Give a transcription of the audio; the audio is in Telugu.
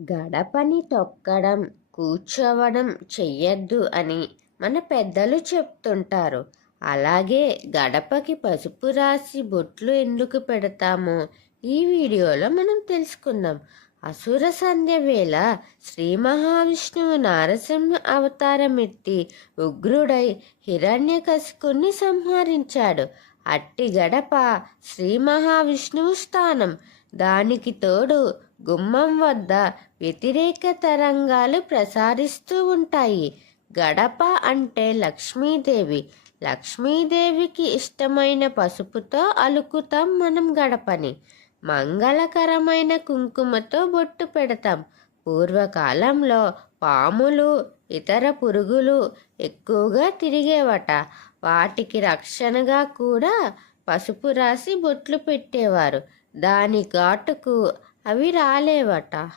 గడపని తొక్కడం కూర్చోవడం చెయ్యొద్దు అని మన పెద్దలు చెప్తుంటారు. అలాగే గడపకి పసుపు రాసి బొట్లు ఎందుకు పెడతామో? ఈ వీడియోలో మనం తెలుసుకుందాం. అసుర సంధ్య వేళ శ్రీ మహావిష్ణువు నారసింహ అవతారం ఎత్తి ఉగ్రుడై హిరణ్యకశికుణ్ణి సంహరించాడు. అట్టి గడప శ్రీ మహావిష్ణువు స్థానం. దానికి తోడు గుమ్మం వద్ద వ్యతిరేక తరంగాలు ప్రసారిస్తూ ఉంటాయి. గడప అంటే లక్ష్మీదేవి. లక్ష్మీదేవికి ఇష్టమైన పసుపుతో అలుకుతాం మనం గడపని. మంగళకరమైన కుంకుమతో బొట్టు పెడతాం. పూర్వకాలంలో పాములు ఇతర పురుగులు ఎక్కువగా తిరిగేవట. వాటికి రక్షణగా కూడా పసుపు రాసి బొట్లు పెట్టేవారు. దాని ఘాటుకు అవి రాలేవట.